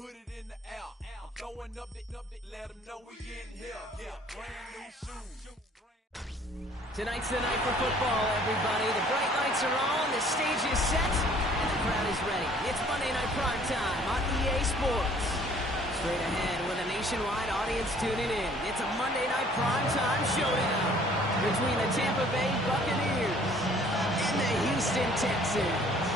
put it in the air. I'm throwing up the, let them know we in here. Yeah, brand new shoes. Tonight's the night for football, everybody. The bright lights are on, the stage is set, and the crowd is ready. It's Monday Night Prime Time on EA Sports. Straight ahead with a nationwide audience tuning in. It's a Monday Night Prime Time showdown between the Tampa Bay Buccaneers and the Houston Texans.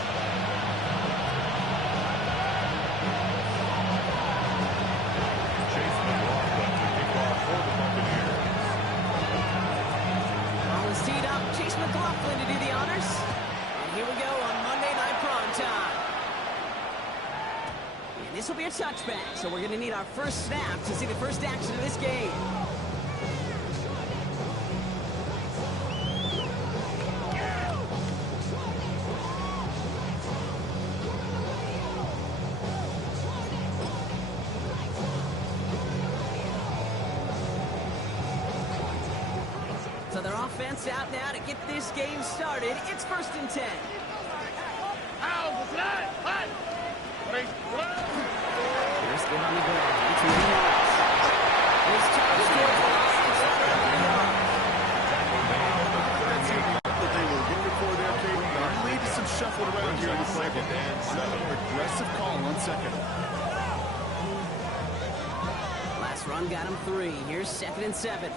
To do the honors. And here we go on Monday Night Prime Time. And this will be a touchback, so we're going to need our first snap to see the first action of this game. So their offense out now to get this game started. It's 1st and 10. Here's good on the ground. Between the yards. This charge towards the line. That they were looking for there, Katie. There may be some shuffle around here in the playbook. Another aggressive call on second. Last run got him 3. Here's 2nd and 7.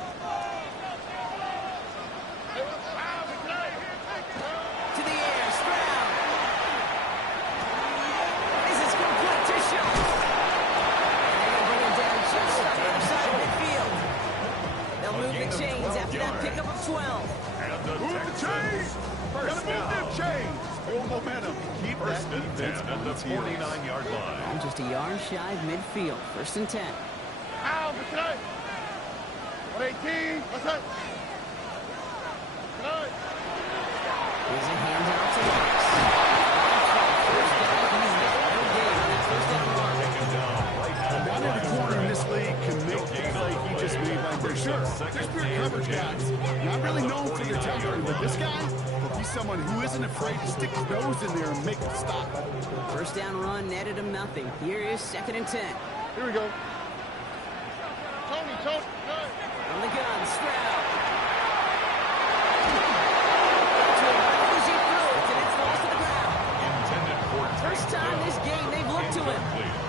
After that pickup of 12. And move the chains! Gotta move them chains! Build momentum. Keep that defense at the 49-yard line. I'm just a yard shy of midfield. 1st and 10. Ow, the tonight. 118. What's up? Tonight. Here's a handout to Bucks. First down run. One in the corner in this league can make the play he just made right there. Sure, there's pure coverage guys. Not really known for their temper, but this guy will be someone who isn't afraid to stick his nose in there and make a stop. First down run netted him nothing. Here is 2nd and 10. Here we go. Tony. From the gun, Stroud. First time this game they've looked to him.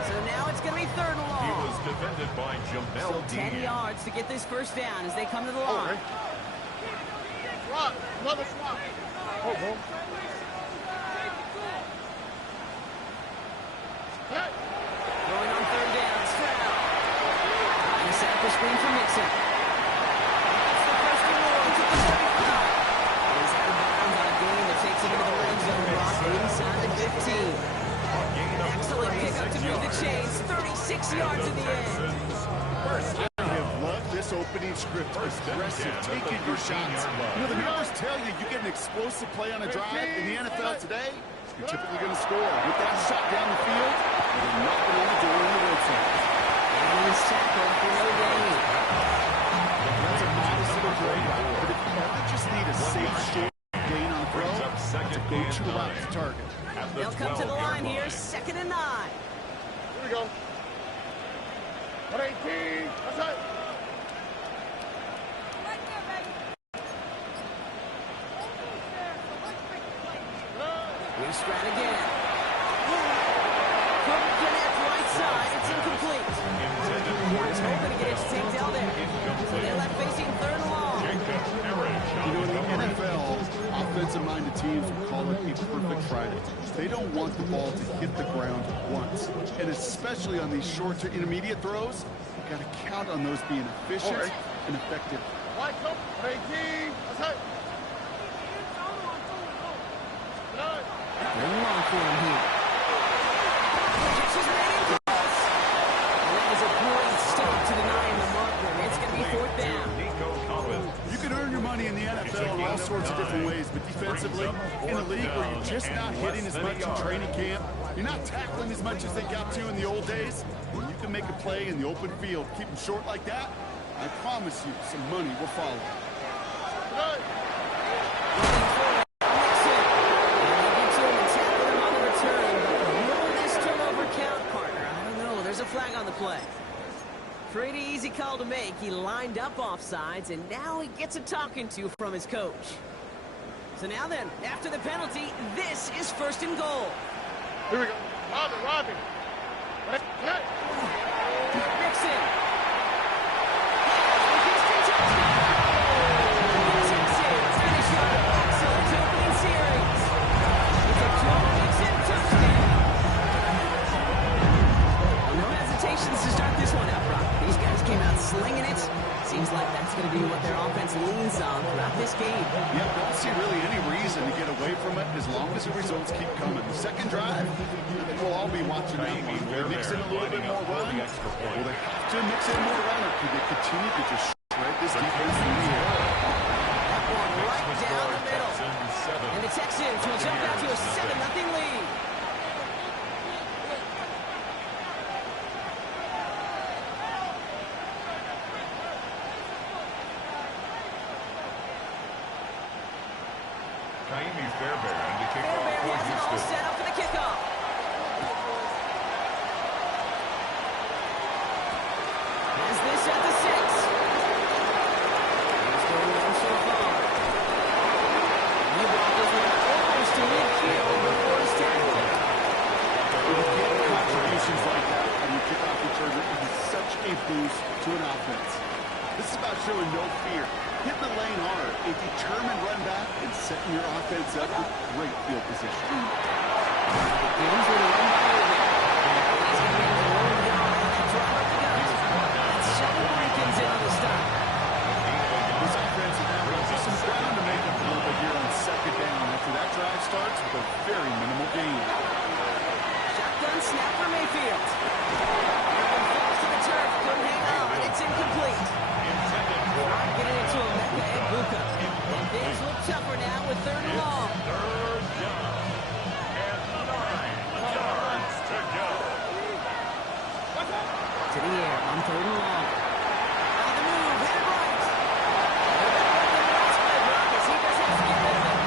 So now it's going to be 3rd and long. He was defended by Jamel. So 10 yards to get this first down as they come to the line. Swap. Another swap. Oh, bro. Going on 3rd down, Stroud. And a sample screen for Mixon. That's the first and long to the 35. He's out of bounds on a gain that takes him into the red zone block inside the 15. Excellent pickup to move the chains. 36 yards in the end. I have loved this opening script. Aggressive, taking your shots. You know, the numbers tell you get an explosive play on a drive in the NFL today, you're typically going to score. With that shot down the field, you're knocking on the door in the red zone. And he's tackled for no gain. That's a modest little play, but if you ever just need a safe short gain on the throw, it's a go-to route to target. They'll come to the line here, 2nd and 9. Here we go. 118. What's up? Here's Stroud again. Couldn't connect right side. It's incomplete. He's hoping to get his take down there. So they're left facing 3rd and long. You know, in the NFL, offensive-minded teams will call it a perfect Friday. They don't want the ball to hit the ground once. And especially on these short to intermediate throws, you've got to count on those being efficient and effective. White coat, 18. What's up? Very long for him here. And that is a great start to denying the marker. It's going to be 4th down. You can earn your money in the NFL in all sorts of different ways, but defensively, in a league where you're just not hitting as much in training camp, you're not tackling as much as they got to in the old days, when you can make a play in the open field, keep them short like that, I promise you some money will follow. play. Pretty easy call to make. He lined up offsides, and now he gets a talking to from his coach. So now then, after the penalty, this is first and goal. Here we go. Robin. Nixon. To start this one out, Brock. These guys came out slinging it. Seems like that's going to be what their offense leans on throughout this game. Yep, don't see really any reason to get away from it as long as the results keep coming. The second drive, I think we'll all be watching that one. Will they mix in a little bit more run? Will they have to mix in more run, or could they continue to just shred this defense in the air? That one right down the middle. And the Texans will jump out to a 7-0 lead. Set up for the kickoff. Has this at the 6. He's going on so far. He blocked almost to midfield before his tackle. Contributions like that when you kick off returner is such a boost to an offense. This is about showing no fear, hitting the lane hard, a determined run back, and setting your offense up with great field position. This offense is now with some ground to make up a little bit here on second down after that drive starts with a very minimal gain. Shotgun snap for Mayfield. Falls to the turf, couldn't hang on, it's incomplete. Getting into a Mecca and Buccs. And things look tougher now with 3rd and long. To the air on 3rd and long. On the move, headed right. He just has to get rid of it.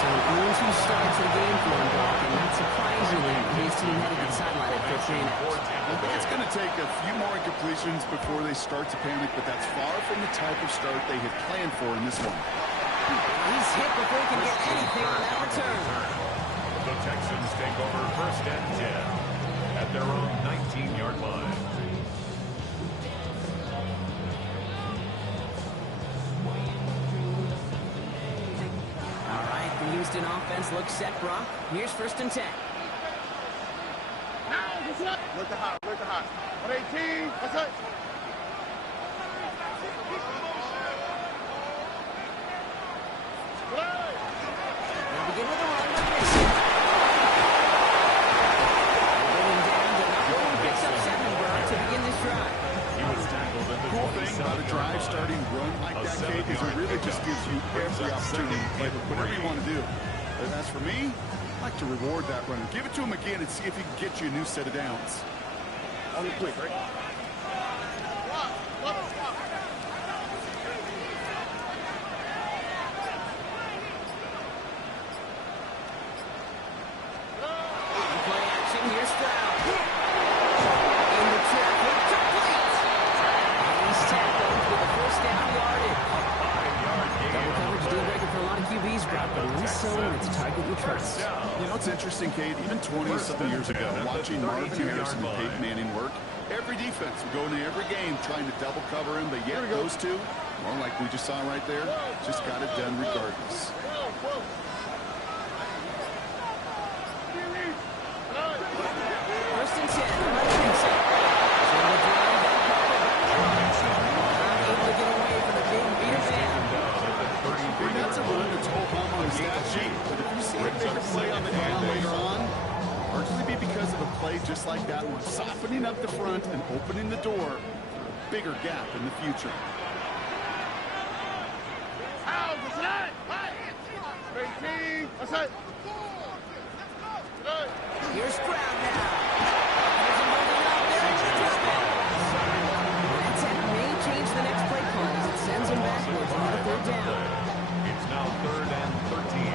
So it means who starts the game for him, Brock, and not surprisingly, his team headed to the sideline after 3 minutes. I think it's going to take a few more incompletions before they start to panic, but that's far from the type of start they had planned for in this one. He's hit before he can get anything on that return. The Texans take over 1st and 10 at their own 19-yard line. All right, the Houston offense looks set, Brock. Here's 1st and 10. Look to hot. 118. What's up? They'll begin with a run with Nixon. Moving down to Knuckle, picks up 7, Brock, to begin this drive. He was tackled in the Cool thing about a drive starting run like that, Kate, is it really just gives you every opportunity to play with whatever you want to do. And as for me, I like to reward that runner. Give it to him again and see if he can get you a new set of downs. Only quick, right? Play action, here's Stroud. In the traffic, complete. He's tackled with a 1st down yardage. Double coverage deal breaker for a lot of QBs, Brock, but less so when it's a target you trust. You know, it's interesting, Kate, even 20-something years ago, watching Marvin Harrison and Peyton Manning work, every defense would go into every game trying to double cover him, but yet those two, more like we just saw right there, just got it done regardless. First and 10. Nixon. Able to get away from the big beater man. And that's a run that's whole home on the stat sheet, but if you see a bigger play on the ground later on, largely be because of a play just like that one, softening up the front and opening the door for a bigger gap in the future. Here's Stroud now. There's a moving up there. That tech may change the next play call as it sends him backwards on the 3rd down. It's now 3rd and 13.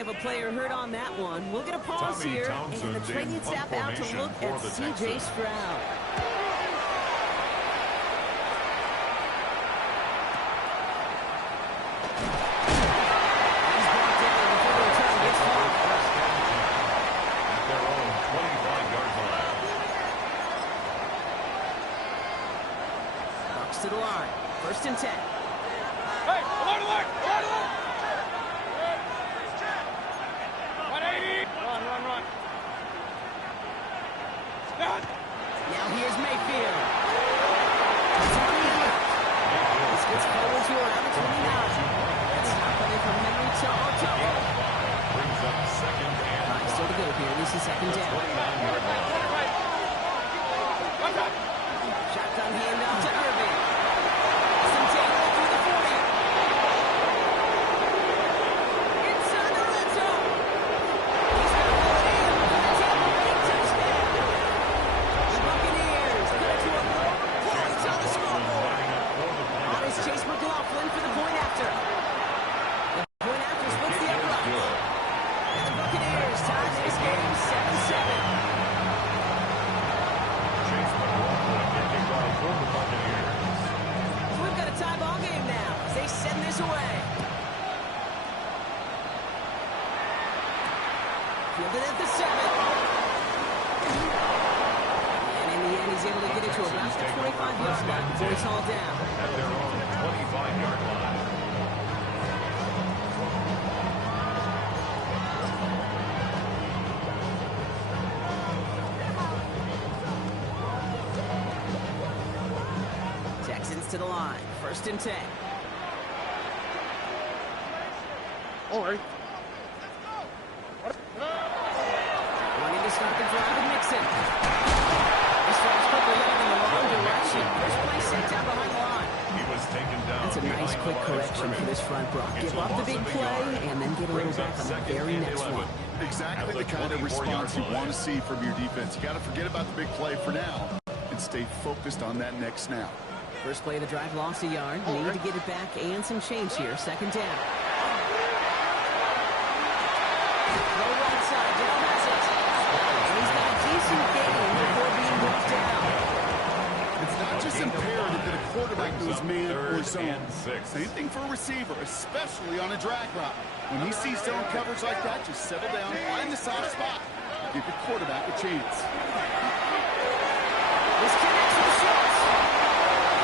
have a player hurt on that one. We'll get a pause Tommy here, Townsend and the training in staff out to look formation at for the C.J. Texans. Stroud. He's brought down before the return gets far. At their own 25-yard line. Bucks to the line. 1st and 10. Hey, alert, alert, alert, alert! 180! Run. Stop! Now here's Mayfield. This gets forward to around the 29. That's not coming from Henry to Otto. Brings up 2nd and 5. Still to go here. This is 2nd down. 29-yard line. Shotgun handoff to Irving. Centeno through the 40. Inside the red zone. He's got one in for the Tampa Bay touchdown. The Buccaneers put it to a points on the scoreboard. On is Chase McLaughlin for the point after. The point after splits the upright. And the Buccaneers tie this game 7-7. Chase McLaughlin kicking off for the Buccaneers. So we've got a tie ball game now as they send this away. Fielded at the 7. And in the end, he's able to get it to about the 25-yard line before he's hauled down. At their own 25-yard line. Texans to the line. 1st and 10. All right. Wanting to start the drive with Nixon. This drive's quickly heading in the wrong direction. First play sent down behind the line. He was taken down. That's a nice behind quick the line of correction for scrimmage. this front block. It's Give a up the loss big of a play yard. and then get a little Brings back up on the 2nd very and next 11. one. Exactly the kind of response you want to see from your defense. You got to forget about the big play for now and stay focused on that next snap. First play of the drive lost a yard. Need to get it back and some change here. 2nd down. Throw right side. Dale has it. And he's got a decent gain before being brought down. It's not just imperative that a quarterback knows man or 3rd zone. and 6. Same thing for a receiver, especially on a drag route. When he sees zone coverage like that, just settle down, find the soft spot, give your quarterback a chance. This connects with the shots.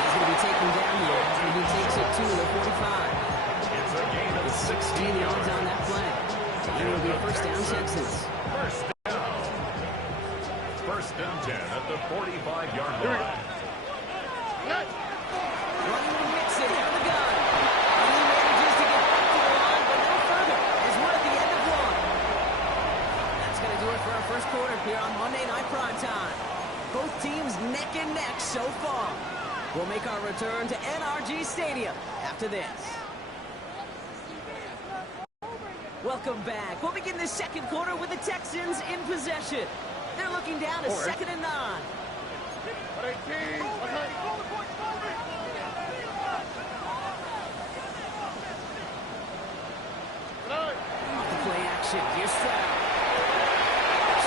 He's going to be taken down here after he takes it to the 45. It's a gain of 16 yards on that play. And it'll be a 1st down Texans. First down. 1st and 10 at the 45-yard line. Running with Nixon out of the gun. And he manages to get back to the line, but no further as we're at the end of one. That's going to do it for our first quarter here on Monday Night Primetime. Both teams neck and neck so far. We'll make our return to NRG Stadium after this. Welcome back. We'll begin the 2nd quarter with the Texans in possession. They're looking down to 2nd and 9. 118. Off the play action. Here's Stroud.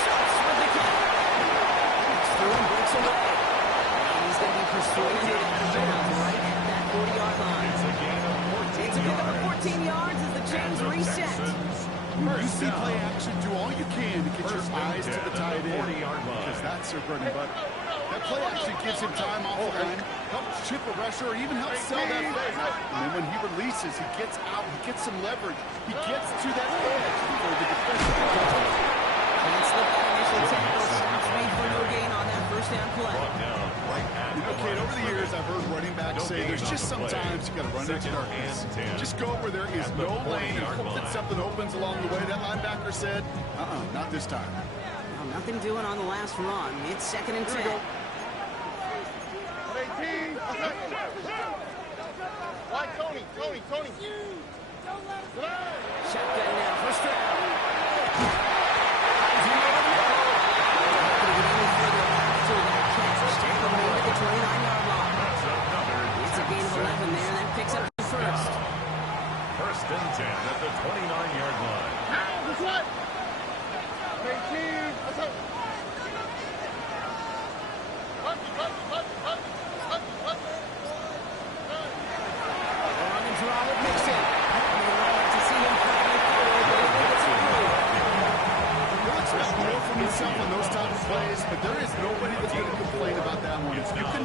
Schultz with the kick. Kicks through and breaks away. And he's going to be persuaded out of bounds right at that 40-yard line. It's a gain of 14 It's a pick yards. of 14 yards as the chains And the reset. Texans, When you first see down. play action, do all you can to get your 1st and eyes to 10 the at tight the end. 40-yard line. Because that's their bread and butter. That play action gives him time off the line, helps chip a rusher, or even helps sell that fake. And then when he releases, he gets out, he gets some leverage. He gets to that edge before the defensive coverage. Can't slip that initial tackle. Stops made for no gain on that 1st down play. Brought down right at You know, the Kate, line over of the years, scrimmage. I've heard running backs No say gain there's on just the play. sometimes you got to run into 2nd darkness. and 10. Just go where there is At the no lane and 40-yard hope that line. something opens along the way. That linebacker said, not this time. Well, nothing doing on the last run. It's 2nd and 10. 118. Why, Tony? Shotgun now for Stroud. Not going to get any further after that catch. Tackle made at the 29-yard line. That's another It's a gain of 11 there. That picks up the 1st. 1st and 10 at the 29-yard line.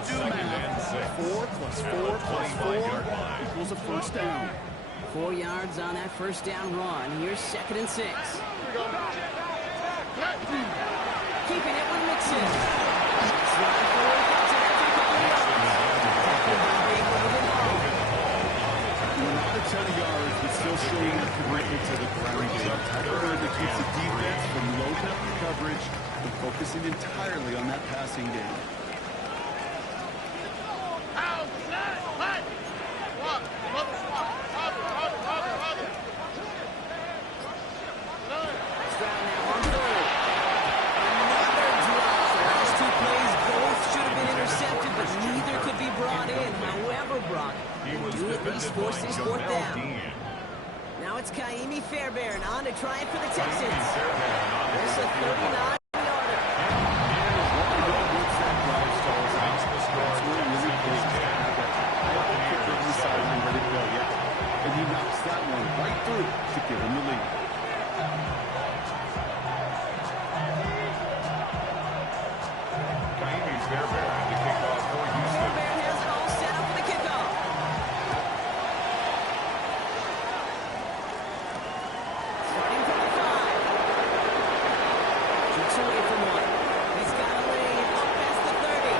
do the math. 4 plus 4 plus 4 equals a first down. 4 yards on that first down run. Here's 2nd and 6. Keeping it with Mixon. Slide forward, gets it after a couple of yards. Tackled by Big Logan Hall. Not a ton of yards, but still showing a commitment to the ground game. Type of guard that keeps the defense from loading up the coverage and focusing entirely on that passing game. Forces 4th down. Now it's Kaimi Fairbairn on to try it for the Texans. There's a 39-yarder. And he knocks that one right through to give him the lead. Kaimi Fairbairn to kick off for Houston. Fairbairn has it all set up for the kickoff. Starting from the 5. Kicks away from one. He's got a lane up past the 30.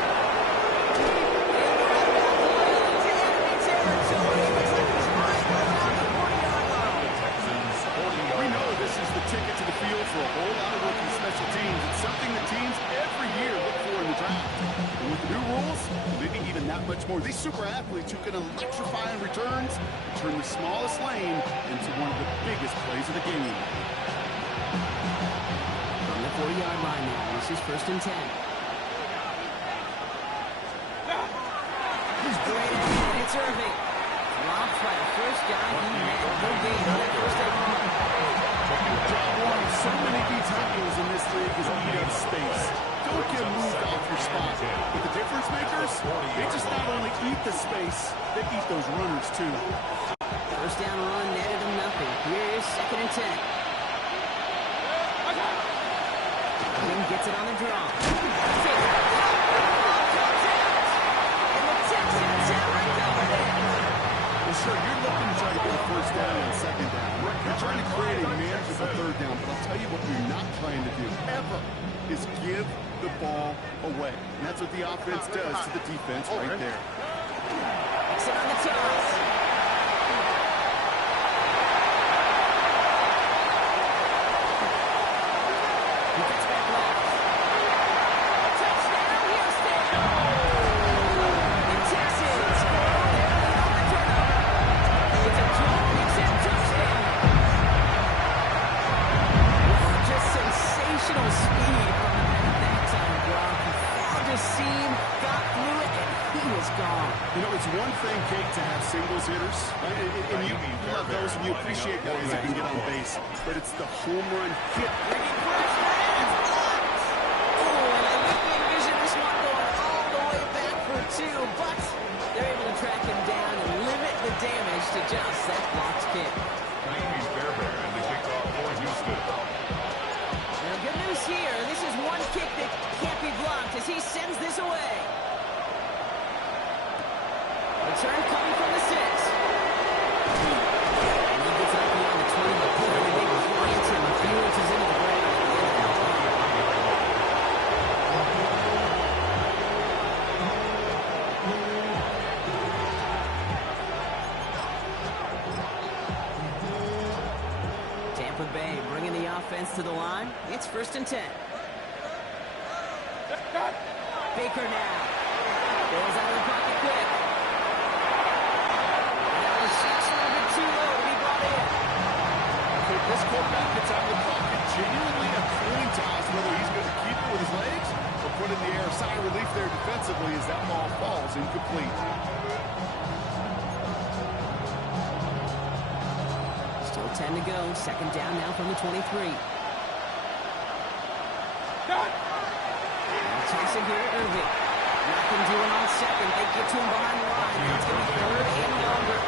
And right back line into enemy territory. Looks like he's right around the 40-yard line. Texans 40-yard. We know this is the ticket to the field for a whole lot of rookie special teams. It's something that teams every year look for in the draft. And with the new rules, maybe even that much more. These super athletes who can electrify in returns and turn the smallest lane into one of the biggest plays of the game. On the 40-yard line now. This is 1st and 10. He's great again. It's Irving. Dropped by the first guy he met. No gain on that first down run. Job one of so many D tackles in this league is eat up space. Don't get moved off your spot. But the difference makers, they just not only eat the space, they eat those runners too. First down run netted him nothing. Here's 2nd and 10. Irving gets it on the draw. Takes it. Comes out. And the Texans have recovered it. Well, sure, you're looking to try to get a first down and 2nd down. You're trying to create a manageable 3rd down, but I'll tell you what you're not trying to do, ever, is give the ball away. And that's what the offense does to the defense right there. Takes it on the toss. He gets back left. Touchdown, Houston! The Texans go early on the turnover. It's a 12-6 touchdown. Wow, just sensational speed from the man at that time, Brock. Found a seam, got through it, and he was gone. You know, it's one thing, Kate, to have singles hitters, right? And you love those and you appreciate guys that can get on base. But it's the home run hit. Bringing pressure in, it's blocked. Oh, and I think we envision this one going all the way back for 2, but they're able to track him down and limit the damage to just that blocked kick. Kaimi Fairbairn to kick off for Houston. Now, good news here. This is one kick that can't be blocked as he sends this away. Return coming from the 6. And he gets up beyond the 20. The pull and they plant him a few inches into the ground. Tampa Bay bringing the offense to the line. It's 1st and 10. Baker now. Goes out of the pocket quick. That was just a little bit too low to be brought in. If this quarterback gets out of the pocket, genuinely a coin toss whether he's going to keep it with his legs or put it in the air. Sigh of relief there defensively as that ball falls incomplete. Still 10 to go. 2nd down now from the 23. Tossing here at Irving. Nothing doing on 2nd. They get to him behind the line. Now it's going to be 3rd and longer.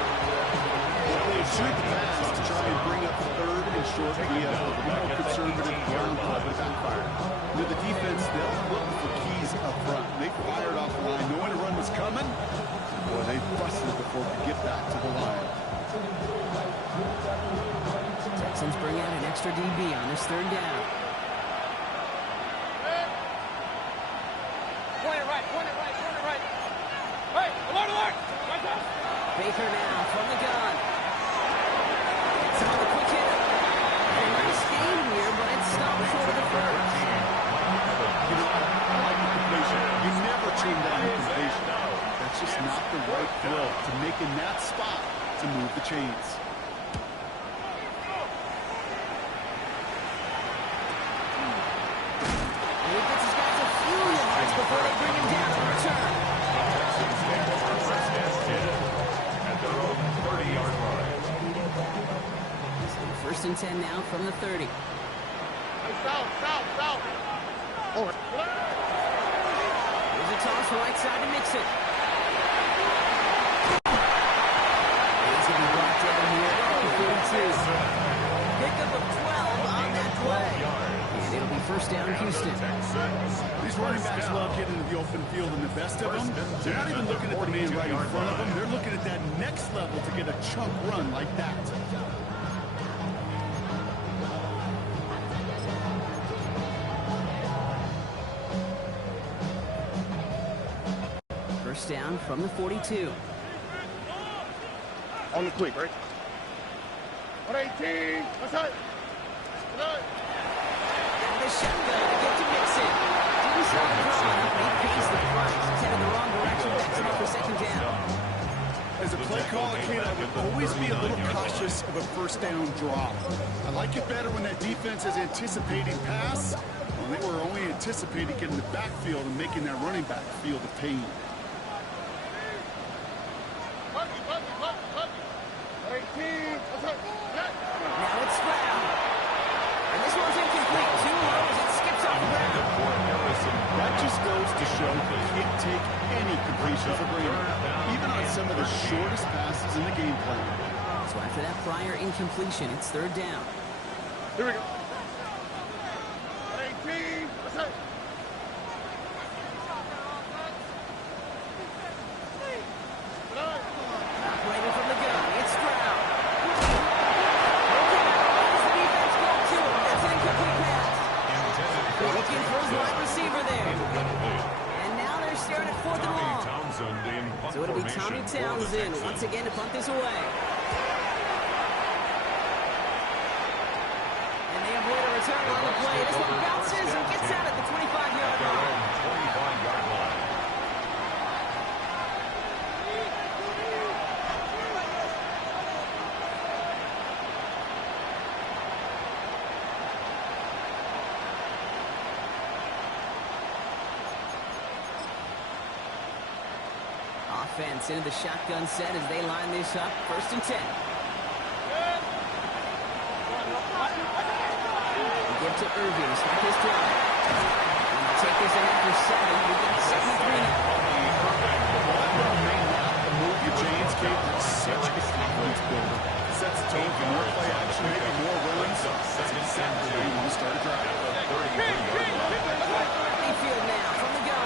Well, should pass to try and bring up third and short via a more conservative ground play, but backfired. You know, the defense, they'll look for keys up front. They fired off the line, knowing a run was coming. Boy, they busted it before we could get back to the line. Texans bring out an extra DB on this third down. Point it right, point it right, point it right. Hey, alert, alert! Right there. Baker now from the gun. It's on the quick hitter. A nice game here, but it's stopped short of the first. You know, I like the completion. You never turn down the completion. That's just not the right throw to make in that spot to move the chains. And he gets his guys a few yards before they bring him down on return. Texans take over first and 10 at their own 30-yard line. So first and 10 now from the 30. Hey, south, south, south. Oh, Here's a toss right side to Mixon. He's going to be brought down here at the 42. Pickup of 12 on that play. And it'll be first down Houston. These running backs love getting into the open field, and the best of them, they're not even looking at the man right in front of them. They're looking at that next level to get a chunk run like that. First down from the 42. on the quick, right? 118, what's that? And the shotgun to get to Mixon. Didn't stop the run. He pays the price. He's headed the wrong direction. That's it for second down. As a play caller, kid, I would always be a little cautious of a first down drop. I like it better when that defense is anticipating pass. Well, they were only anticipating getting the backfield and making that running back feel the pain. 18, what's that? Now it's Stroud. And this one's incomplete. Too low as it skips off the ground. That just goes to show you can't take any completion for granted, even on some of the shortest passes in the game plan. So after that prior incompletion, it's third down. Here we go. 118, what's that? Operating from the gun, it's Stroud. Looking at the defense go to him. That's an incomplete pass. Looking for his wide receiver there. And now they're staring at fourth and long. So it'll be Tommy Townsend once again to punt this away. And they avoid a return on the play. This one bounces and gets out at the 25-yard line. 25-yard line. Offense into the shotgun set as they line this up. First and 10. Give to Irving, start his drive. And take this in after 7. We got 73 now. The move your chains, Kate, that's such a confidence builder. Sets the tone for more play action, maybe more runs. That's exactly where you want to start a drive. Mayfield now from the gun.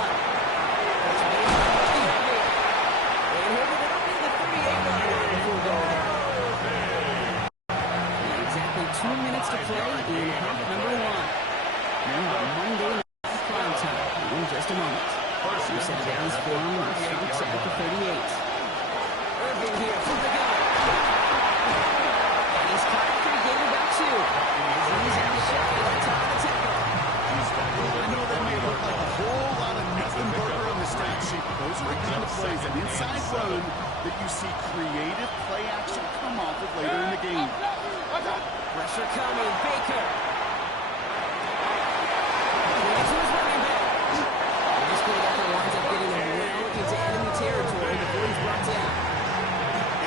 And he'll get it up to the 38-yard line before going down. Exactly 2 minutes to play in half number 1. Now on Monday night prime time in just a moment. Two set downs for him on Sharks at the 38. Irving here from the gun. And he's caught after he gave about 2. He's out of shot at the top of the tackle. I know that may look like a whole lot of nothing burger on the stat sheet, but those are the kind of plays, an inside run that you see creative play action come off of later in the game. Pressure coming, Baker. Into his running back. And this play after winds up getting him well into enemy territory before he's brought down.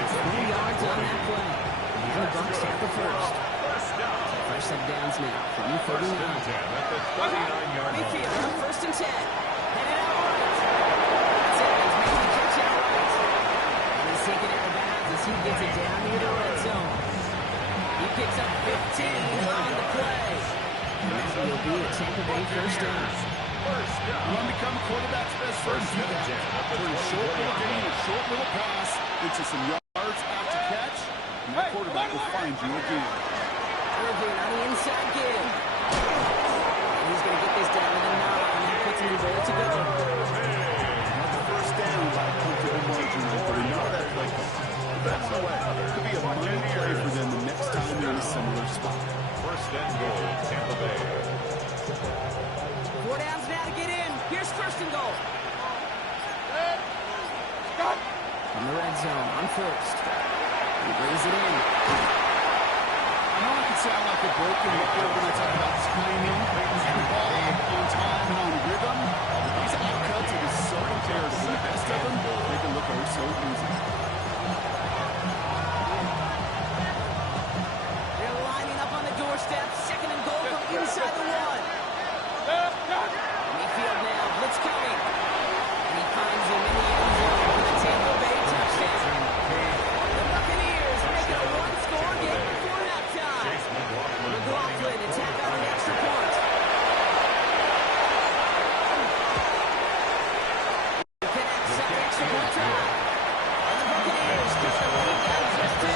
It's 3 yards on that play. And the Bucks have the first. So fresh set downs now from the 39. Mayfield on first and 10. Headed out right. That's Evans making the catch out right. And he's taking out of bounds as he gets it down near the red zone. a short little gain, a short little pass into some yards after catch, and that quarterback will find you again. Irving on the inside give. And he's going to get this down to the 9, and that puts him in goal to go. Another first down by a comfortable margin, but we know that play call. That's the way. Could be a money play for them the next time they're in a similar spot. First and goal, Tampa Bay. 4 downs now to get in. Here's first and goal. From the red zone on first. He brings it in. I know it can sound like a broken record when I talk about timing and the ball on time and on rhythm. These outcuts are just so imperative. And the best of them, they can look oh so easy. They're lining up on the doorstep. Second and goal from inside the 1. Mayfield now, blitz coming. And he finds him in the end zone for the Tampa Bay touchdown. The Buccaneers make it a 1-score game before halftime. McLaughlin to tack on an extra point. He connects on the extra point try. And the Buccaneers just lead down just 2.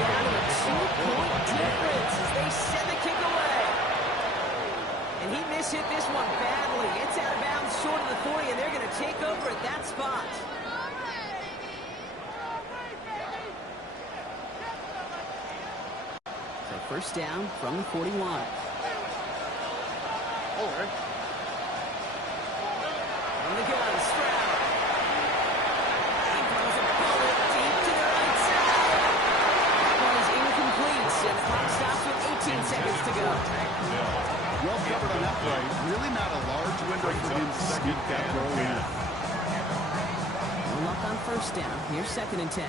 Down to a 2-point difference as they send the kick away. And he mishit this one badly. It's out of bounds short of the 40, and they're going to take over at that spot. So first down from the 41. From the gun, Stroud. He throws a bullet deep to the right side. That one is incomplete, and the clock stops with 18 seconds to go. Well covered on that play. Really not a large window for him to sneak that throw in. No luck on first down. Here's second and 10.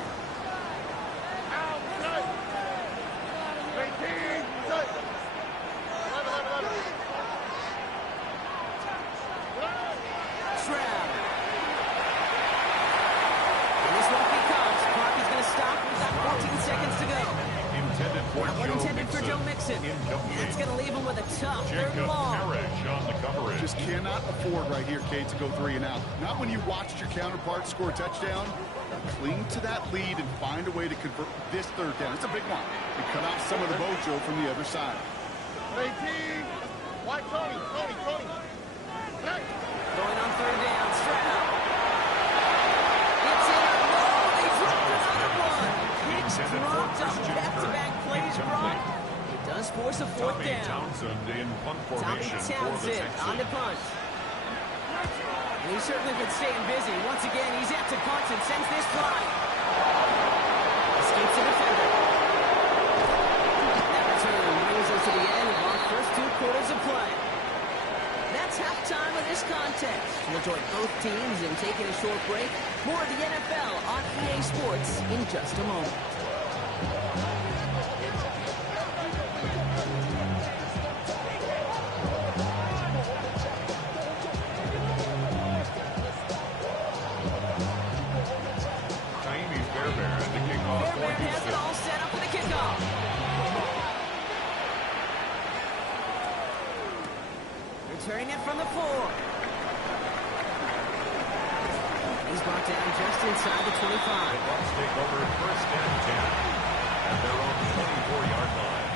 Stroud. And this won't be caught. Clock is going to stop. We've got 14 seconds to go. Intended for Joe Mixon. That's going to leave him with a tough third and long. Just cannot afford right here, Kate, to go 3 and out. Not when you watched your counterpart score a touchdown. Cling to that lead and find a way to convert this third down. It's a big one. And cut off some of the mojo from the other side. 18. White Tony. Going on third down, Stroud. It's in a row. They dropped another one. Hicks dropped on back-to-back plays brought. It does force a fourth down. Townsend in punt Tommy formation for the Townsend on the Texans. punt. And he's certainly been staying busy. Once again, he's out to punt and sends this flying. Escapes the defender. That return brings us to the end of our first 2 quarters of play. That's halftime of this contest. We'll join both teams in taking a short break. More of the NFL on EA Sports in just a moment. Fairbairn has it all set up for the kickoff. Returning it from the 4. He's brought down just inside the 25. The Bucks take over first and 10 at their own 24-yard line.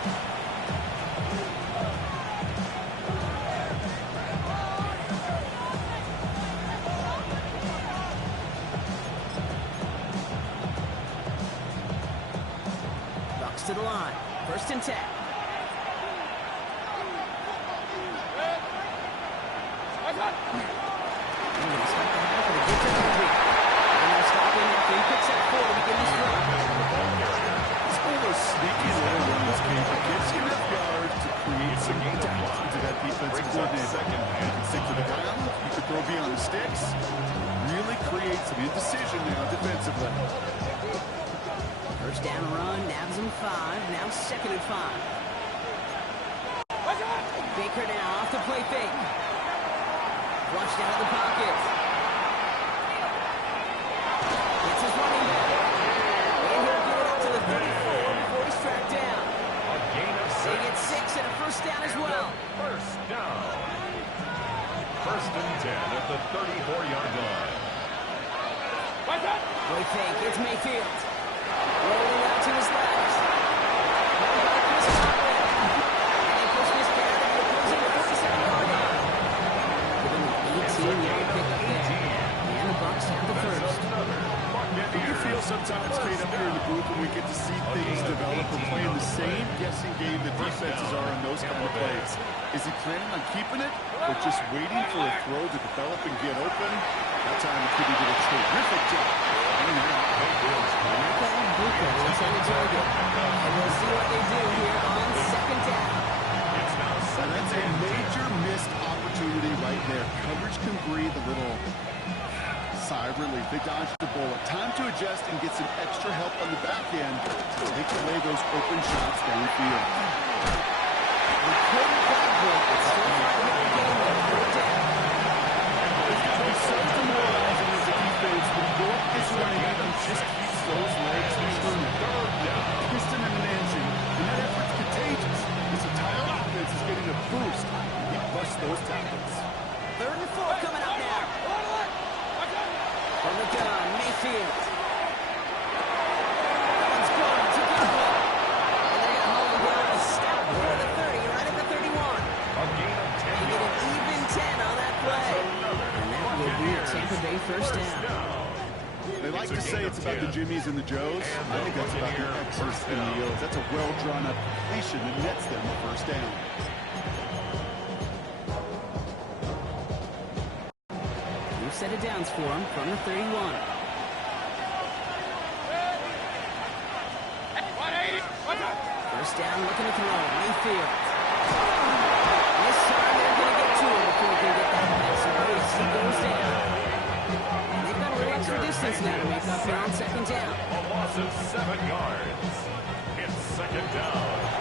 Bucks to the line. First and 10. Sneaky little runs came for gets you enough yards to create some doubt into that defensive coordinator. You can stick to the ground, you can throw beyond the sticks, really create some indecision now defensively. First down run, nabs him 5, now second and 5. Baker now off the play fake. Flushed out of the pocket. It's his running back. And he'll get it up to the 34 before he's tracked down. A gain of 6. They get 6 and a first down as well. First down. First and 10 at the 34-yard line. Great fake. It's Mayfield. Rolling out to his left. And they push this down to the opposing 47-yard line. Giving an 18-yard pickup there. And the Bucks have the first. You can feel sometimes, Kate, up here in the booth when we get to see things develop. We're playing the same guessing game the defenses are on those couple of plays. Is he planning on keeping it or just waiting for a throw to develop and get open? That time he could did a terrific job. And we'll see what they do here on second down. And that's a major missed opportunity right there. Coverage can breathe a little sigh of relief. They dodged the bullet. Time to adjust and get some extra help on the back end to take away those open shots downfield. We couldn't quite break it. Still trying to make the game there. Third down. It's got to be so demoralizing as a defense when you go up this running back and just keeps those legs turning. Piston and an engine. And that effort's contagious. This entire offense is getting a boost. He busts those tackles. 3rd and 4 coming up now. From the gun, Mayfield. That one's good. Took it away. And they're going to hold him down a step over the 30, right at the 31. A gain of 10 They get an even 10 on that play. And that will be a Tampa Bay first down. They like to say it's about the Jimmies and the Joes. I think that's about the X's and the O's. That's a well-drawn-up completion that nets them the first down. New set of downs for him from the 31. First down, looking to throw. Mayfield. This time they're going to get to him before he can get that pass away. He goes down. And they've got a little extra distance now to make up here on second down. A loss of 7 yards. It's second down.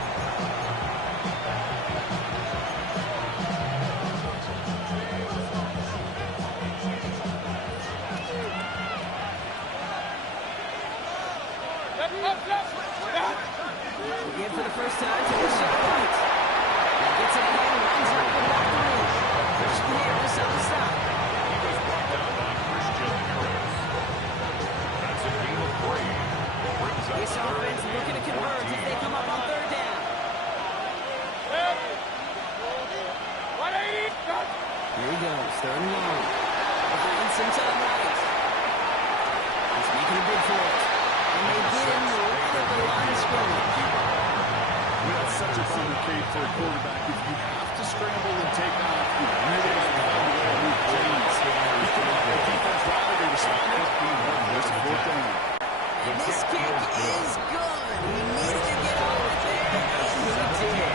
Again for the first time to the shot right. He gets it ahead and lines up the back room. Christian Harris on the side. He was brought down by Christian Harris. That's a gain of 3. Brings up This offense looking to convert as they come up on third down. Here he goes, 3rd and long. Behind some time right. He's making a bid for it. And they win right at the line of scrimmage. That's such a bummer, Kate, for a quarterback. If you have to scramble and take off, you really have to find a way to move chains. He came out the defense rally, they responded. There's a 4th down. And this kick is good. He needed to get all of it there, and he did.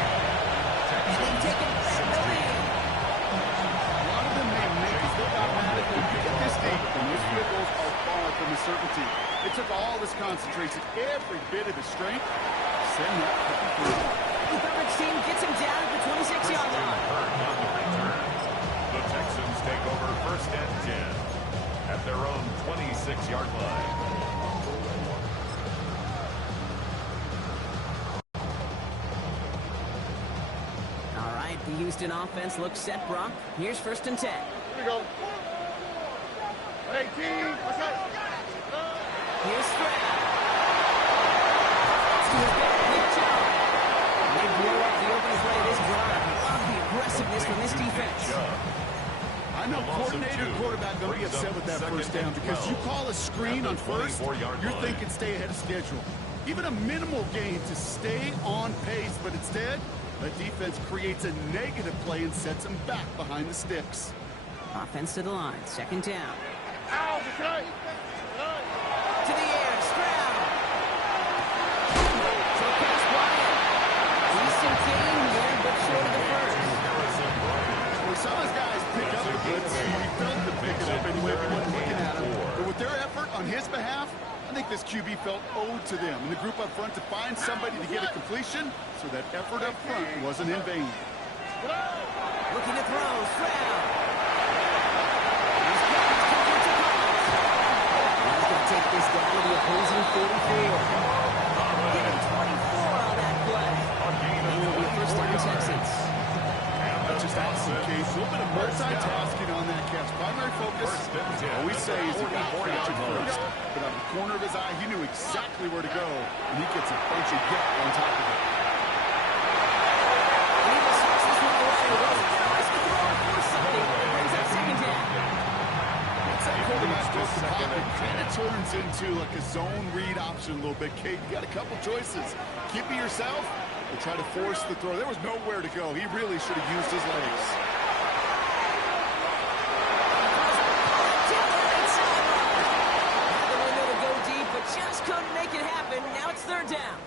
And then take it back the lead. A lot of them may make us look automatic when you get this deep, and those field goals are far from a certainty. It took all his concentration, every bit of his strength, to send that puppy through. The Bucks team gets him down at the 26-yard line. The Texans take over first and 10 at their own 26-yard line. All right, the Houston offense looks set, Brock. Here's 1st and 10. Here we go. 18. What's up? Here's Stroud. To his back, Nick Chubb. And they blow up the opening play of this drive. Love the aggressiveness from this defense. I know coordinator quarterback going to be upset with that first down because you call a screen on first, you're thinking stay ahead of schedule. Even a minimal gain to stay on pace, but instead, the defense creates a negative play and sets them back behind the sticks. Offense to the line, 2nd down. Ow, okay. To the air, Stroud. So pass Bryant. Decent game here, but short of the first. We saw his guys pick up the blitz. We felt them pick it up anyway. We weren't looking at him. But with their effort on his behalf, I think this QB felt owed to them and the group up front to find somebody to get a completion so that effort up front wasn't in vain. Looking to throw, Stroud. Take this down to the opposing 44. Give him 24 on that play. And it'll be a first down Texans. little bit of multitasking on that catch. Primary focus, always say, is you got to catch it first. But out of the corner of his eye, he knew exactly where to go, and he gets a bunch of yep on top of it. Quarterback goes to pocket, kind of turns into like a zone read option a little bit. Kate, you got a couple choices. Keep it yourself or try to force the throw. There was nowhere to go. He really should have used his legs. The window to go deep, but just couldn't make it happen. Now it's third down.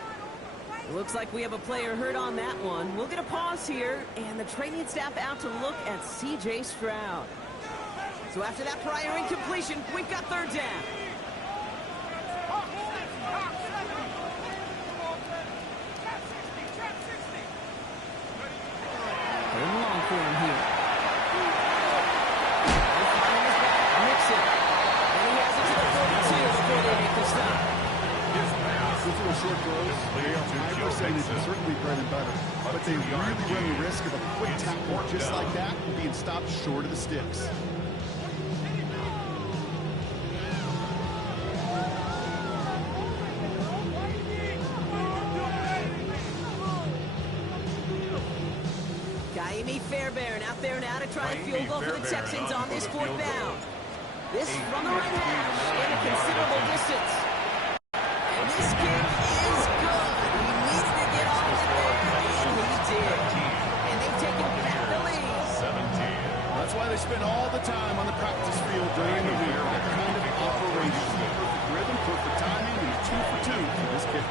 It looks like we have a player hurt on that one. We'll get a pause here, and the training staff out to look at C.J. Stroud. So after that prior incompletion, we've got third down. Third and long for him here. Mixon. And he has it to the 42 before they make the stop. Those little short throws, they are high percentage and certainly bread and butter. But they really run the risk of a quick tackle just like that and being stopped short of the sticks. Fairbairn out there now to try a field goal for the Texans on this fourth down. This from the right hash in a considerable distance. And this kick is good. He needs to get off it there, and he did. And they've taken back the lead. 17. That's why they spend all the time on the practice field during the week. That kind of operation. Perfect rhythm, perfect timing, and 2 for 2 for this kick.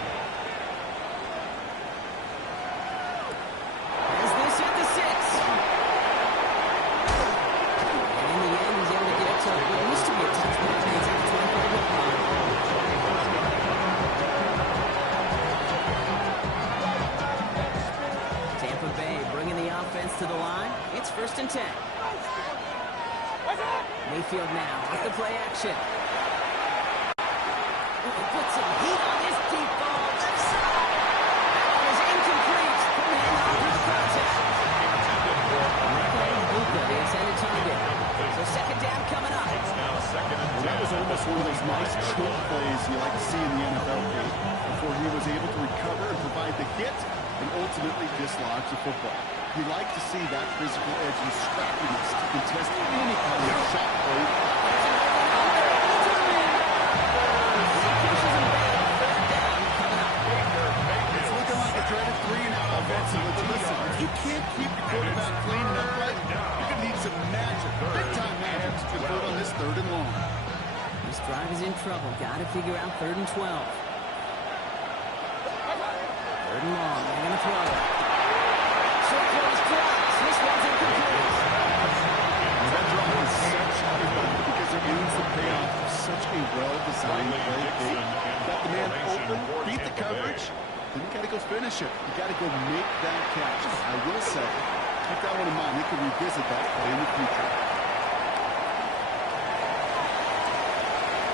To the line, it's 1st and 10. Mayfield now with the play action. Put some heat on this deep ball left side. That one is incomplete. Couldn't hang on through the contact. Buccs, the intended target. So second down coming up. That was almost one of those nice choke plays you like to see in the NFL game before he was able to recover and provide the hit and ultimately dislodge the football. You like to see that physical edge and scrappiness to contest any kind of shot play. It's looking like a dreaded 3-and-out offensively. But listen, if you can't keep the quarterback clean and upright, you're going to need some magic, big-time magic to convert on this 3rd and long. This drive is in trouble. Got to figure out 3rd and 12. 3rd and long. They're going to throw it. This one's incomplete. That drive is such a good because it means the payoff of such a well-designed play. They got the man open, beat the coverage, then you got to go finish it. You got to go make that catch. I will say, keep that one in mind. They can revisit that play in the future.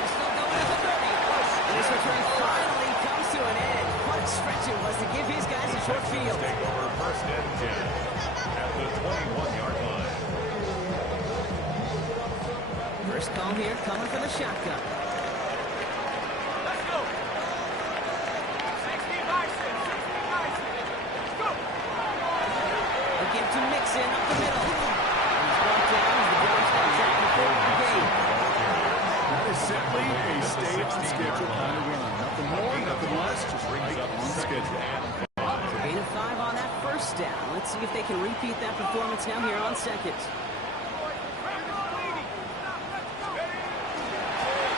Still going at the 30. This return finally comes to an end. What a stretch it was to give his guys a short field. Take over 1st and 10. At the 21-yard line. First call here, coming for the shotgun. Let's go. 60 by 6. 60 by 6. Let's go. Again to Mixon up the middle. He's brought down as the Browns got back before the game. That is simply a stay-on-schedule kind of run. Nothing more, nothing less, just right on schedule. Gain of 5 on that first down. Let's see if they can repeat that performance now here on second.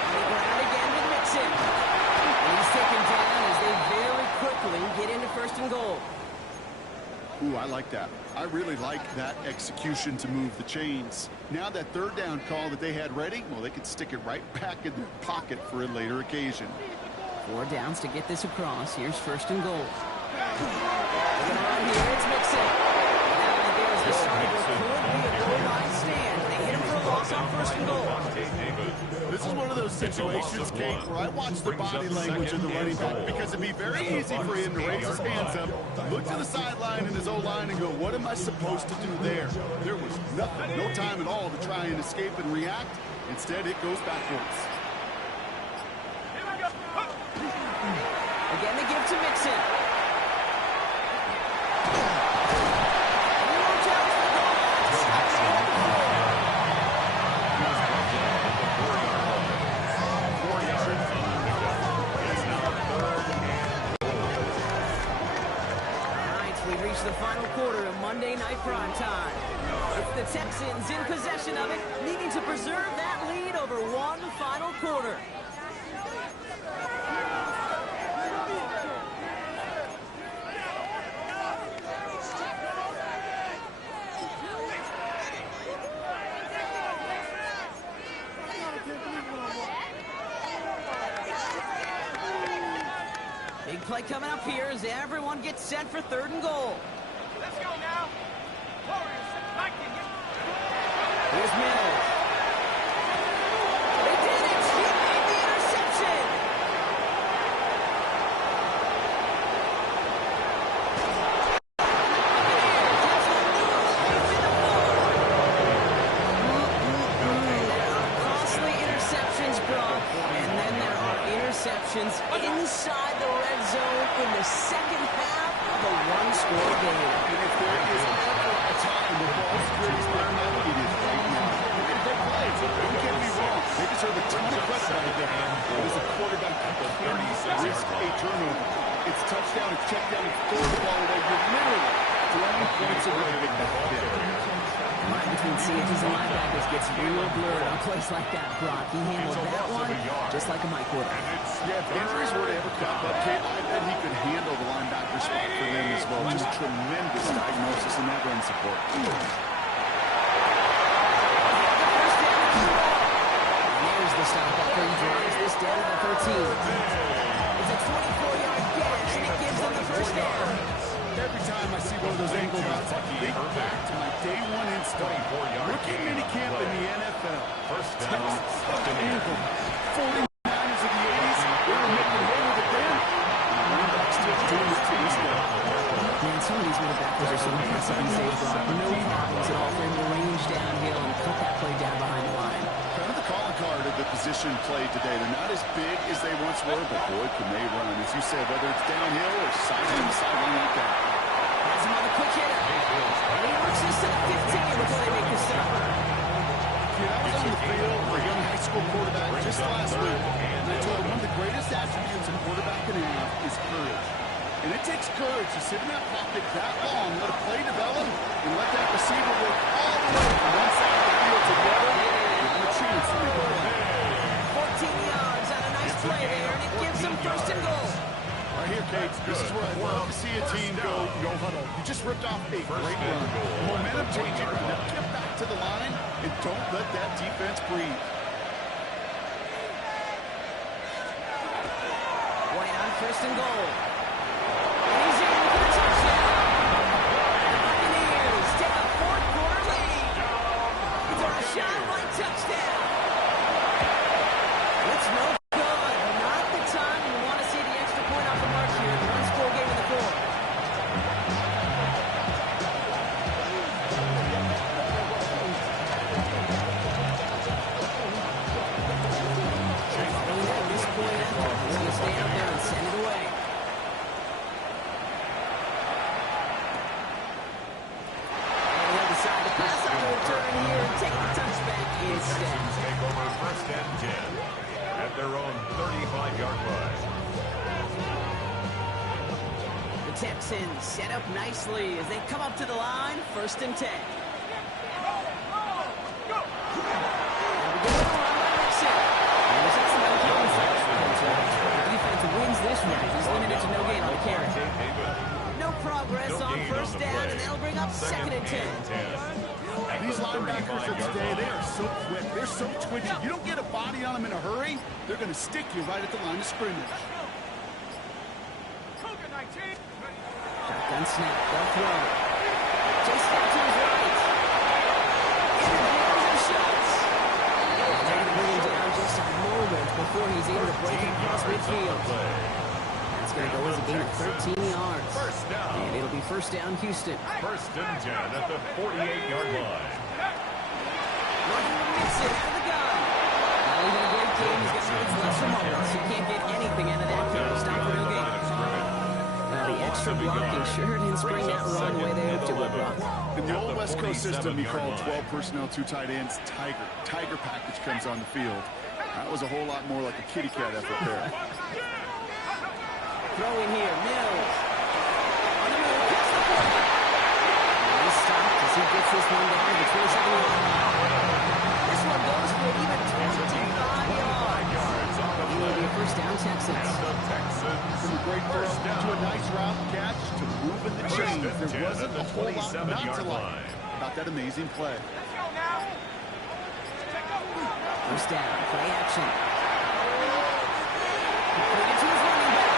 On the ground again with Mixon. And he's taken down as they very quickly get into 1st and goal. Ooh, I like that. I really like that execution to move the chains. Now that 3rd down call that they had ready, well, they could stick it right back in their pocket for a later occasion. 4 downs to get this across. Here's 1st and goal. Here it's Mixon. Now there's the start of what could be a goal line stand. They hit him for a loss on 1st and goal. This is one of those those situations, Kate, where I watch the body language of the running back because it'd be very easy for him to raise his hands up, look to the sideline in his O-line and go, what am I supposed to do there? There was nothing, no time at all to try and escape and react. Instead, it goes backwards. Again, they give to Mixon. The final quarter of Monday Night Prime Time. It's the Texans in possession of it, needing to preserve that lead over one final quarter. Big play coming up here as everyone gets set for 3rd and goal. Let's go now. Here's Mills. They did it! He made the interception! Costly interceptions, Brock. And then there are interceptions inside the red zone in the second half of a one-score game. And if there is ever a time the ball security is paramount, it is right now. They made a great play. Don't get me wrong. They deserve a ton of credit out of that. But as a quarterback, you can't risk a turnover. It's touchdown, it's check down, it's throw the ball away. You're literally throwing points away with that hit. The line between safeties and linebackers gets real blurred on plays like that, Brock. He handled that one just like a Mike would. Yeah, if injuries were to ever crop up, Kate, I bet he could handle the linebacker spot for them as well. Just tremendous diagnosis and that run support. There's the stop after he drives this down to the 13. It's a 24-yard gash, and it gives them the first down. Every time I see one of those angle routes, I think back to my day one instinct. Rookie minicamp in the NFL. First down. Angle. 49ers of the 80s, they were making way with it then. And the running back's still doing it to this day. Man, some of these middle backers are so impressive these days, Brock. No problems at all for him to range downhill and cut that play down behind the line. Kind of the calling card of the position played today. They're not as big as they once were, but boy, can they run. As you said, whether it's downhill or sideline to sideline like that. Has him on the quick hitter. And he works this to the 15 before they make the stop. I was on the field for a young high school quarterback just last week, and I told him one of the greatest attributes a quarterback can have is courage. And it takes courage to sit in that pocket that long, let a play develop, and let that receiver work all the way from one side of the field to the other, and have a chance to make a play. 14 yards on a nice play there, and it gives them 1st and goal. Right here, Kate, this is where I love to see a team go huddle. You just ripped off a great run. Momentum changer. Now get back to the line and don't let that defense breathe. White on 1st and goal. And he's in for the touchdown. The Buccaneers take a 4th quarter lead. It's a Rashawn White touchdown. It's no good. Not the time you want to see the extra point off the mark here. The one-score game in the 4th. At this point, he's going to stay out there and send it away. And he'll decide to pass on the return here and take the touchback instead. Texans take over 1st and 10 at their own 35-yard line. The Texans set up nicely as they come up to the line, 1st and 10. Wins this round. He's limited to no gain on the carry. No progress on 1st down, and they'll bring up 2nd and 10. These linebackers of today, they are so quick. They're so twitchy. You don't get a body on them in a hurry, they're going to stick you right at the line of scrimmage. Shotgun snap. They'll throw. Just step to his right. And the shots. They're going to bring him down just a moment gain of 13 yards. First down. And it'll be first down, Houston. First and 10 at the 48-yard line. Looking to mix it out of the gun. Well, even a great game, he's got minutes less from moments. You can't get anything out of that game. Stop for no gain. Now, the extra blocking sure didn't spring that wrong the way they hoped it would, Brock. In the old West Coast system, you call 12 personnel, 2 tight ends, Tiger. Tiger package comes on the field. That was a whole lot more like a kitty cat effort there. Throwing here, Mills. On the move, gets the point. He's stopped as he gets this one down to the 27-yard line. This one goes for even 25 yards. It will be a first down, Texans. From a great throw to a nice route catch to moving the chains. There wasn't a whole lot not to like about that amazing play. First down, play action. Completed to his running back.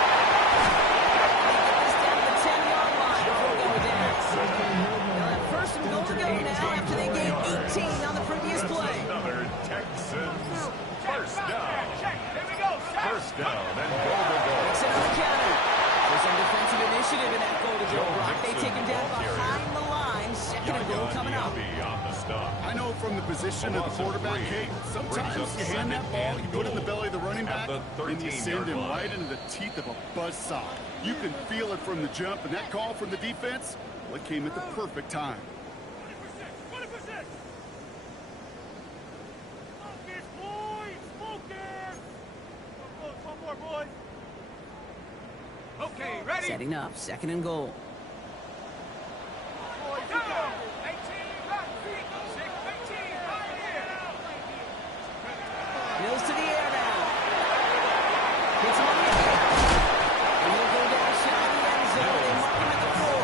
They get this down to the 10-yard line before going down. They'll have first and goal to go now after they gained 18 on the previous play. Another Texans first down. First down and goal to go. Makes it on the counter. There's some defensive initiative in that goal to go, Brock. They take him down behind the line. Second and goal coming up. I know from the position of the quarterback, Kate, sometimes you hand that ball, you put it in the belly of the running back, and you send him right into the teeth of a buzzsaw. You can feel it from the jump, and that call from the defense, well, it came at the perfect time. Okay, ready? Setting up, second and goal. Mills to the air now. Hits him on the air. And he'll go down shot in the end zone. They mark him at the 4.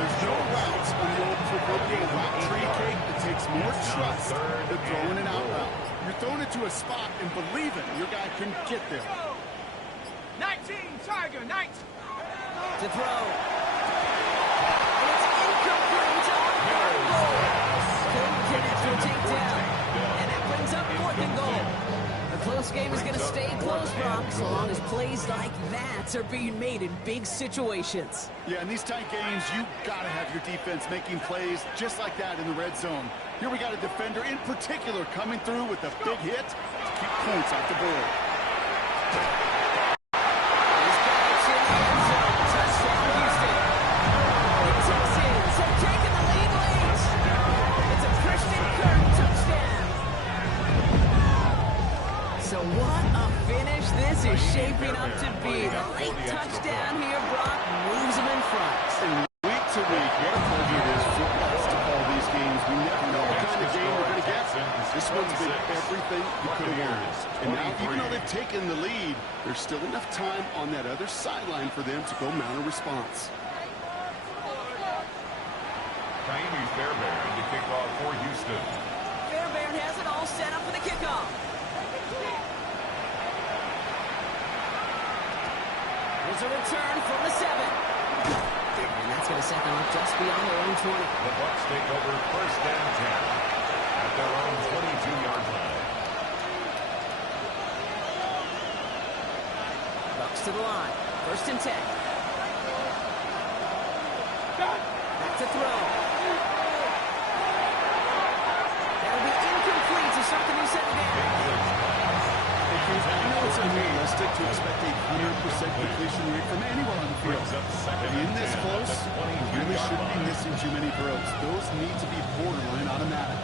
There's no routes on the old proverbial route tree, Kate. It takes more trust than throwing an out route. You're throwing it to a spot and believing your guy can get there. 19, Tiger, 19. To throw. And it's incomplete on third goal. Couldn't connect to a takedown. And that brings up fourth and goal. A close game is going to stay close, Brock, so long as plays like that are being made in big situations. Yeah, in these tight games, you got to have your defense making plays just like that in the red zone. Here we got a defender in particular coming through with a big hit to keep points off the board. So what a finish this is shaping up to be. The late touchdown here, Brock, moves him in front. And week to week, what a pleasure it is for us to call these games. We never know what kind of game we're going to get. This one's been everything you could have wanted. And now, even though they've taken the lead, there's still enough time on that other sideline for them to go mount a response. Taimi Fairbairn to kick off for Houston. Fairbairn has it all set up for the kickoff. There's a return from the 7. And that's going to set them up just beyond their own 20. The Bucks take over first and 10 at their own 22-yard line. Bucks to the line. First and 10. Back to throw. That'll be incomplete to start the new set down. I know it's unrealistic to expect a 100% completion rate from anywhere on the field. But in this close, you really shouldn't be missing too many throws. Those need to be borderline automatic.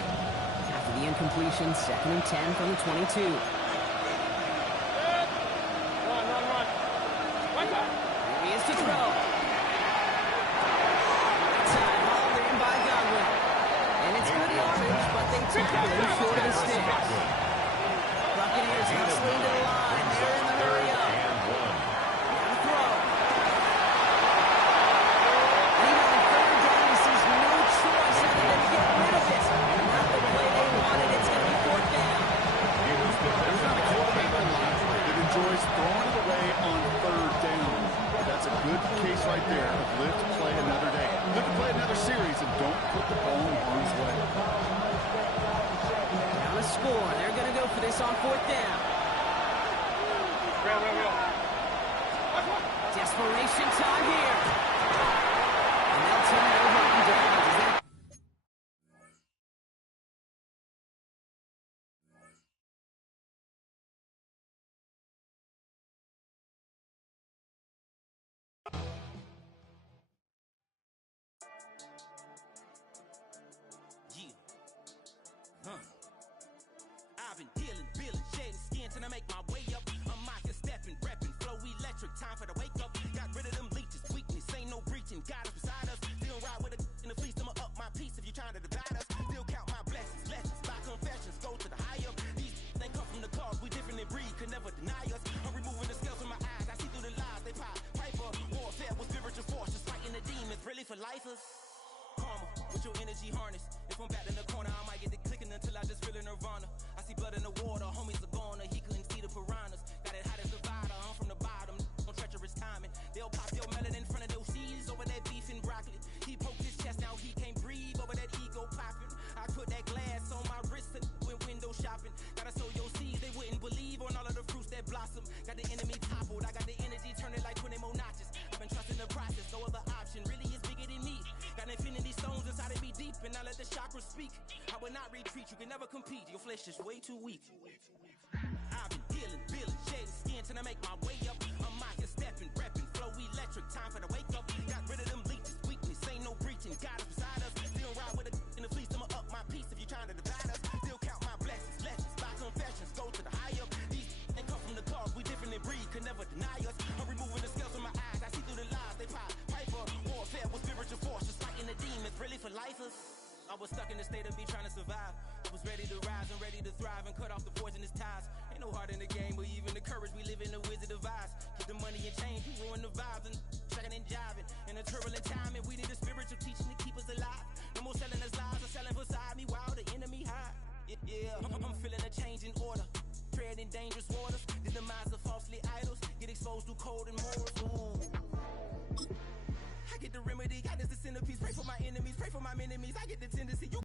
After the incompletion, second and 10 from the 22. Here he is to throw. Outside, hauled in by Godwin. And it's good yardage, but they tackle him short of the sticks. Buccaneers hustling to the line. They're in the hurry up. Now to throw. Even on third down, he sees no choice other than to get rid of it. Not the play they wanted. It's going to be fourth down. There's not a quarterback alive that enjoys throwing it away on third down. But that's a good case right there of live to play another day. Live to play another series and don't put the ball in harm's way. Down a score. They're going to go for this on fourth down. Desperation time here. And they'll turn it over on downs. Is that I've been dealing, feeling, shedding skin till I make my way up. I'm mocking, stepping, repping, flow electric. Time for the wake up. Got rid of them leeches, weakness, ain't no breaching. Got us beside us. Still ride with a in the fleece. I'ma up my piece if you trying to divide us. Still count my blessings, lessons by confessions. Go to the high up. These they come from the cause. We different in breed, could never deny us. I'm removing the scales from my eyes. I see through the lies they pop. Piper, warfare with spiritual force. Just fighting the demons, really for lifers. Karma, with your energy harness. If I'm back in the corner, I might get it clicking until I just feel a nirvana. I see blood in the water, homies are goner. He couldn't see the piranhas. Got it hot as divider, I'm from the bottom. On treacherous timing. They'll pop your melon in front of those seeds over that beef and broccoli. He poked his chest, now he can't breathe over that ego popping. I put that glass on my wrist and went window shopping. Gotta sow your seeds, they wouldn't believe on all of the fruits that blossom. Got the enemy toppled, I got the energy turning like 20 more notches. I've been trusting the process, no other option really is bigger than me. Got infinity stones inside of me deep, and I let the chakras speak. I will not retreat, you can never compete. Your flesh is way too weak. I've been dealing, feeling, shedding skin till I make my way up. I'm mocking, stepping, repping, flow electric. Time for the wake up. Got rid of them leeches, weakness, ain't no breaching. Got us beside us. Still ride with a in the fleece. I'ma up my piece if you trying to divide us. Still count my blessings, lessons by confessions. Go to the high up. These they come from the cause. We different in breed, could never deny us. I'm removing the scales from my eyes. I see through the lies they pop. Piper, warfare with spiritual force. Just fighting the demons, really for lifers. I was stuck in the state of me trying to survive. I was ready to rise and ready to thrive and cut off the poisonous ties. Ain't no heart in the game, but even the courage we live in the Wizard of Oz. Keep the money and change, you ruin the vibes and checking and jiving. In a turbulent time, and we need a spiritual teaching to keep us alive. No more selling us lies or selling beside me while the enemy hide. Yeah, I'm feeling a change in order. Treading dangerous waters. The demise of falsely idols. Get exposed to cold and morals. Ooh. I get the remedy, God is the centerpiece. Pray for my enemies, pray for my enemies. I get the tendency.